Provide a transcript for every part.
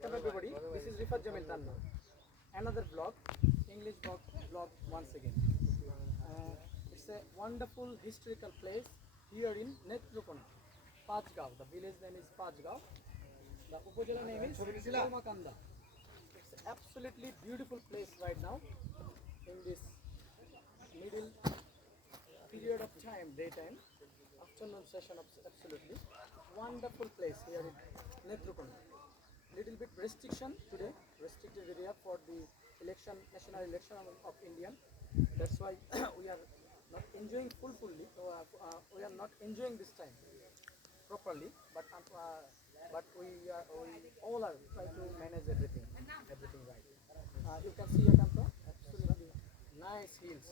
Welcome everybody. This is Rifat Jamil Tanna. Another vlog, English vlog once again. It's a wonderful historical place here in Netrokona, Pachgaon. The village name is Pachgaon. The Upajala name is Kurmakanda. It's an absolutely beautiful place right now in this middle period of time, daytime, afternoon session. Absolutely wonderful place here in Netrokona. Little bit restriction today, restricted area for the election, national election of Indian. That's why we are not enjoying fully. We are not enjoying this time properly, but we all are trying to manage everything right. You can see Akanto, absolutely nice hills.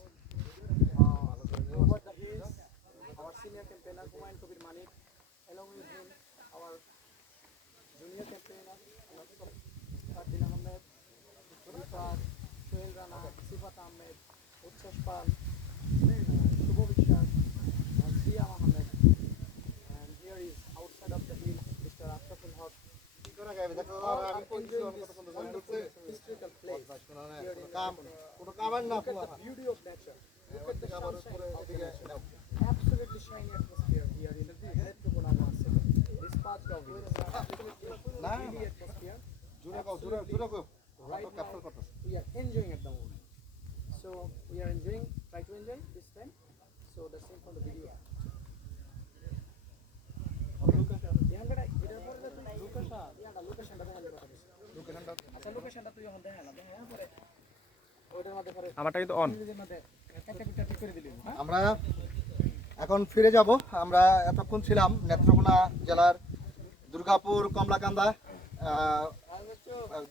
Over the hills, our senior campaigner Humayun Kabir Manik, along with him, our junior campaigner Fardin Ahmed, Rifat, Shoel Rana, Sifat Ahmed, Utsash Pal, Shubho Vishal, and Zia Ahmed. And here is outside of the hill, Mr. Ashraful Haq. Historical place here in look at the beauty of nature. Look at the sunshine of the nature. Absolutely shiny atmosphere here in Netrokona once again. This Pachgaon village. Absolutely beauty atmosphere. Right now, we are enjoying at the moment. So we are enjoying, try to enjoy this time. So the same from the video. আমরা এখন ফিরে যাব। আমরা এতক্ষণ ছিলাম নেত্রকোনা জেলার দুর্গাপুর কমলাকান্দা,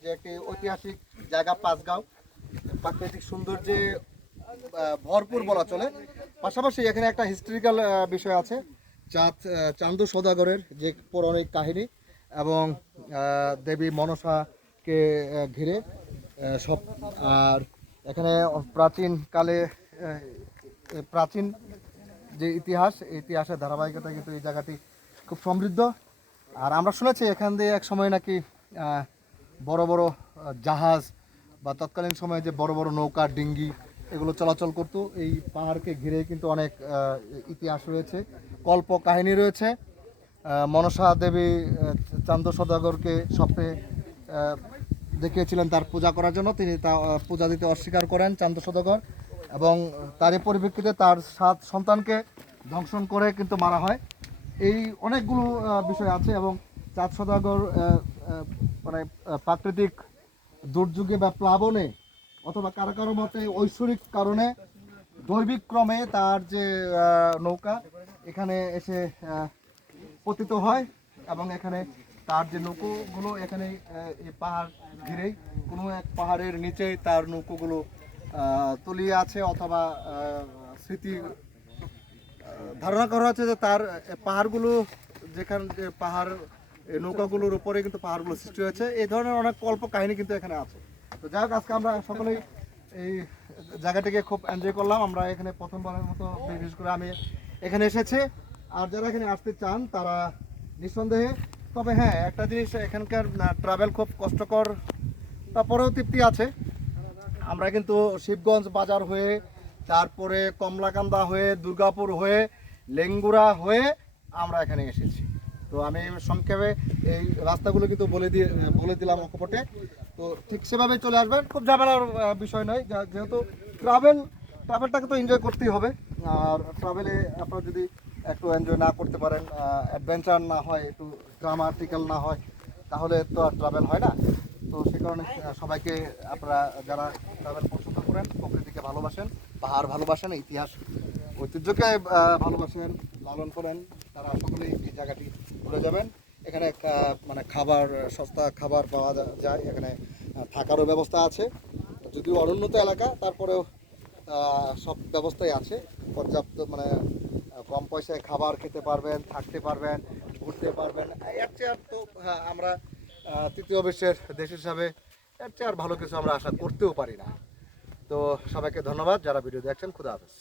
যে একটি ঐতিহাসিক জায়গা পাঁচগাঁও, প্রাকৃতিক সৌন্দর্যে ভরপুর বলা চলে। পাশাপাশি এখানে একটা হিস্টোরিক্যাল বিষয় আছে, চান্দু সওদাগরের যে পৌরাণিক কাহিনী এবং দেবী মনসাকে ঘিরে সব। আর এখানে প্রাচীন যে ইতিহাসের ধারাবাহিকতা কিন্তু এই জায়গাটি খুব সমৃদ্ধ। আর আমরা শুনেছি এখান দিয়ে এক সময় নাকি বড় বড় জাহাজ বা তৎকালীন সময়ে যে বড় বড় নৌকা ডিঙ্গি এগুলো চলাচল করতো। এই পাহাড়কে ঘিরে কিন্তু অনেক ইতিহাস রয়েছে, কল্প কাহিনী রয়েছে। মনসা দেবী চান্দু সওদাগরকে স্বপ্নে দেখিয়েছিলেন তার পূজা করার জন্য। তিনি তা পূজা দিতে অস্বীকার করেন চান্দু সওদাগর, এবং তারই পরিপ্রেক্ষিতে তার 7 সন্তানকে ধ্বংসন করে কিন্তু মারা হয়। এই অনেকগুলো বিষয় আছে। এবং চাঁদ সওদাগর মানে প্রাকৃতিক দুর্যোগে বা প্লাবনে অথবা কারো কারো মতে ঐশ্বরিক কারণে দৈবিক ক্রমে তার যে নৌকা এখানে এসে পতিত হয়, এবং এখানে তার যে নৌকোগুলো এখানে এই পাহাড় ঘিরেই কোনো এক পাহাড়ের নিচেই তার নৌকোগুলো তলিয়ে আছে, অথবা স্মৃতি ধারণা করা হচ্ছে যে তার পাহাড়গুলো যেখানে পাহাড় নৌকাগুলোর উপরে কিন্তু পাহাড়গুলো সৃষ্টি হয়েছে। এই ধরনের অনেক কল্প কাহিনী কিন্তু এখানে আছে। তো যাই হোক, আজকে আমরা সকলেই এই জায়গাটিকে খুব এনজয় করলাম। আমরা এখানে প্রথমবারের মতো, বিশেষ করে আমি এখানে এসেছি। আর যারা এখানে আসতে চান তারা নিঃসন্দেহে, তবে হ্যাঁ একটা জিনিস, এখানকার ট্রাভেল খুব কষ্টকর, তারপরেও তৃপ্তি আছে। আমরা কিন্তু শিবগঞ্জ বাজার হয়ে, তারপরে কমলাকান্দা হয়ে, দুর্গাপুর হয়ে, লেঙ্গুড়া হয়ে আমরা এখানে এসেছি। তো আমি সংক্ষেপে এই রাস্তাগুলো কিন্তু বলে দিলাম অকপটে। তো ঠিক সেভাবেই চলে আসবেন, খুব ঝামেলার বিষয় নয়। যেহেতু ট্রাভেলটাকে তো এনজয় করতেই হবে। আর ট্রাভেলে আপনারা যদি একটু এনজয় না করতে পারেন, অ্যাডভেঞ্চার না হয়, একটু গ্রামাটিক্যাল না হয়, তাহলে তো আর ট্রাভেল হয় না। তো সে কারণে সবাইকে, আপনারা যারা ট্রাভেল পছন্দ করেন, প্রকৃতিকে ভালোবাসেন, পাহাড় ভালোবাসেন, ইতিহাস ঐতিহ্যকে ভালোবাসেন, লালন করেন, তারা সকলেই এই জায়গাটি ঘুরে যাবেন। এখানে মানে সস্তা খাবার পাওয়া যায়, এখানে থাকারও ব্যবস্থা আছে। যদিও অনুন্নত এলাকা, তারপরেও সব ব্যবস্থাই আছে, পর্যাপ্ত, মানে কম পয়সায় খাবার খেতে পারবেন, থাকতে পারবেন, ঘুরতে পারবেন। এর চেয়ে আর তো আমরা তৃতীয় বিশ্বের দেশ হিসাবে এর চেয়ে আর ভালো কিছু আমরা আশা করতেও পারি না। তো সবাইকে ধন্যবাদ যারা ভিডিও দেখছেন। খুদা হাফেজ।